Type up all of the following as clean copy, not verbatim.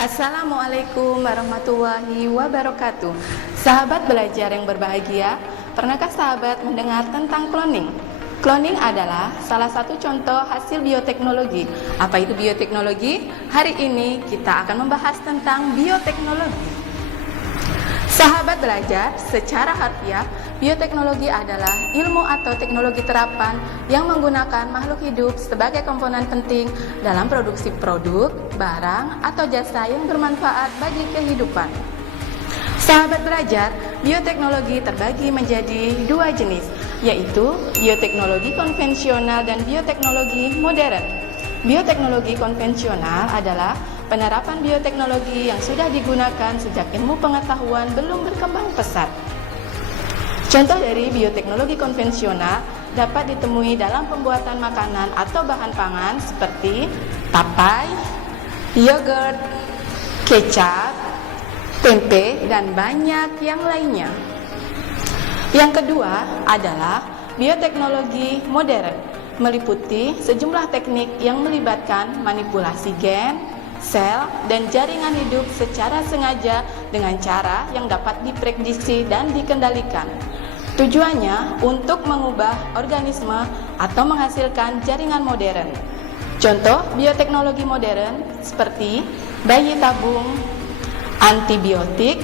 Assalamualaikum warahmatullahi wabarakatuh. Sahabat belajar yang berbahagia, pernahkah sahabat mendengar tentang cloning? Cloning adalah salah satu contoh hasil bioteknologi. Apa itu bioteknologi? Hari ini kita akan membahas tentang bioteknologi. Sahabat belajar, secara harfiah, bioteknologi adalah ilmu atau teknologi terapan yang menggunakan makhluk hidup sebagai komponen penting dalam produksi produk, barang, atau jasa yang bermanfaat bagi kehidupan. Sahabat belajar, bioteknologi terbagi menjadi dua jenis, yaitu bioteknologi konvensional dan bioteknologi modern. Bioteknologi konvensional adalah penerapan bioteknologi yang sudah digunakan sejak ilmu pengetahuan belum berkembang pesat. Contoh dari bioteknologi konvensional dapat ditemui dalam pembuatan makanan atau bahan pangan seperti tapai, yogurt, kecap, tempe, dan banyak yang lainnya. Yang kedua adalah bioteknologi modern, meliputi sejumlah teknik yang melibatkan manipulasi gen, sel, dan jaringan hidup secara sengaja dengan cara yang dapat diprediksi dan dikendalikan. Tujuannya untuk mengubah organisme atau menghasilkan jaringan modern. Contoh bioteknologi modern seperti bayi tabung, antibiotik,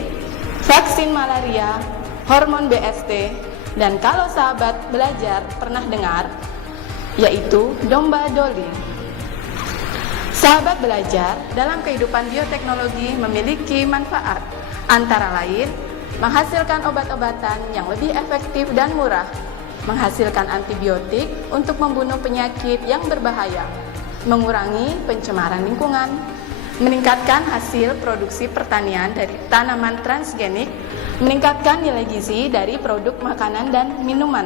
vaksin malaria, hormon BST, dan kalau sahabat belajar pernah dengar, yaitu domba Dolly. Sahabat belajar, dalam kehidupan bioteknologi memiliki manfaat, antara lain menghasilkan obat-obatan yang lebih efektif dan murah, menghasilkan antibiotik untuk membunuh penyakit yang berbahaya, mengurangi pencemaran lingkungan, meningkatkan hasil produksi pertanian dari tanaman transgenik, meningkatkan nilai gizi dari produk makanan dan minuman,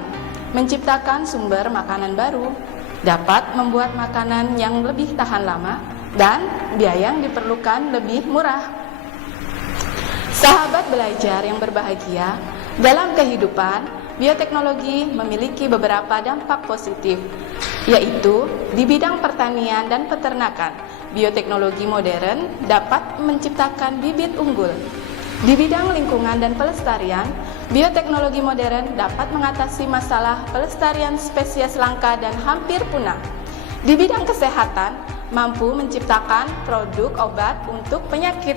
menciptakan sumber makanan baru, dapat membuat makanan yang lebih tahan lama, dan biaya yang diperlukan lebih murah. Sahabat belajar yang berbahagia, dalam kehidupan, bioteknologi memiliki beberapa dampak positif, yaitu di bidang pertanian dan peternakan. Bioteknologi modern dapat menciptakan bibit unggul. Di bidang lingkungan dan pelestarian, bioteknologi modern dapat mengatasi masalah pelestarian spesies langka dan hampir punah. Di bidang kesehatan, mampu menciptakan produk obat untuk penyakit.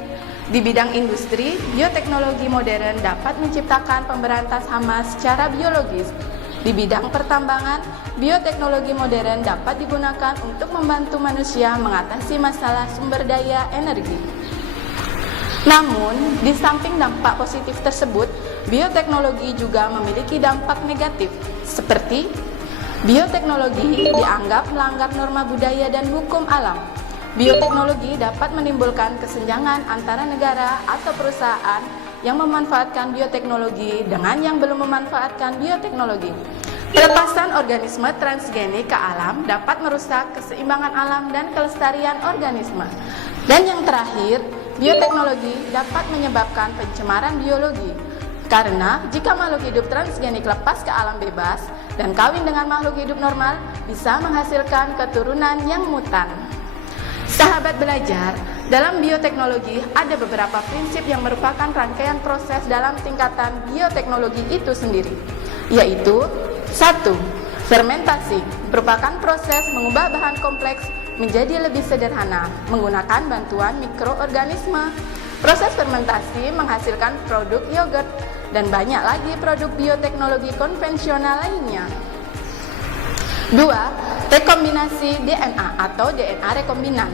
Di bidang industri, bioteknologi modern dapat menciptakan pemberantas hama secara biologis. Di bidang pertambangan, bioteknologi modern dapat digunakan untuk membantu manusia mengatasi masalah sumber daya energi. Namun, di samping dampak positif tersebut, bioteknologi juga memiliki dampak negatif, seperti bioteknologi dianggap melanggar norma budaya dan hukum alam. Bioteknologi dapat menimbulkan kesenjangan antara negara atau perusahaan yang memanfaatkan bioteknologi dengan yang belum memanfaatkan bioteknologi. Pelepasan organisme transgenik ke alam dapat merusak keseimbangan alam dan kelestarian organisme. Dan yang terakhir, bioteknologi dapat menyebabkan pencemaran biologi. Karena jika makhluk hidup transgenik lepas ke alam bebas dan kawin dengan makhluk hidup normal, bisa menghasilkan keturunan yang mutan. Sahabat belajar, dalam bioteknologi ada beberapa prinsip yang merupakan rangkaian proses dalam tingkatan bioteknologi itu sendiri, yaitu 1. Fermentasi merupakan proses mengubah bahan kompleks menjadi lebih sederhana menggunakan bantuan mikroorganisme. Proses fermentasi menghasilkan produk yogurt dan banyak lagi produk bioteknologi konvensional lainnya. 2. Rekombinasi DNA atau DNA rekombinan.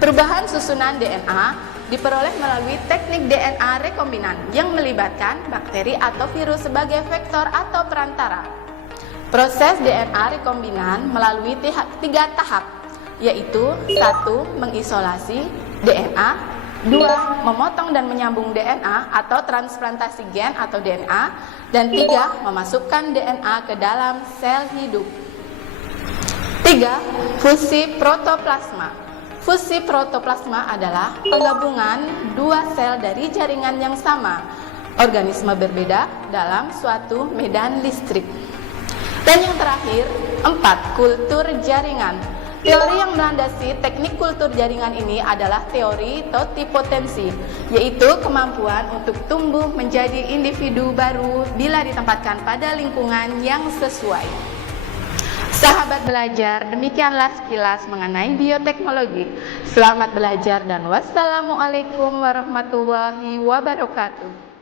Perubahan susunan DNA diperoleh melalui teknik DNA rekombinan yang melibatkan bakteri atau virus sebagai vektor atau perantara. Proses DNA rekombinan melalui 3 tahap, yaitu 1. Mengisolasi DNA, 2. Memotong dan menyambung DNA atau transplantasi gen atau DNA, dan 3. Memasukkan DNA ke dalam sel hidup. 3. Fusi protoplasma. Fusi protoplasma adalah penggabungan dua sel dari jaringan yang sama, organisme berbeda dalam suatu medan listrik. Dan yang terakhir, 4. Kultur jaringan. Teori yang melandasi teknik kultur jaringan ini adalah teori totipotensi, yaitu kemampuan untuk tumbuh menjadi individu baru bila ditempatkan pada lingkungan yang sesuai. Sahabat belajar, demikianlah sekilas mengenai bioteknologi. Selamat belajar dan wassalamualaikum warahmatullahi wabarakatuh.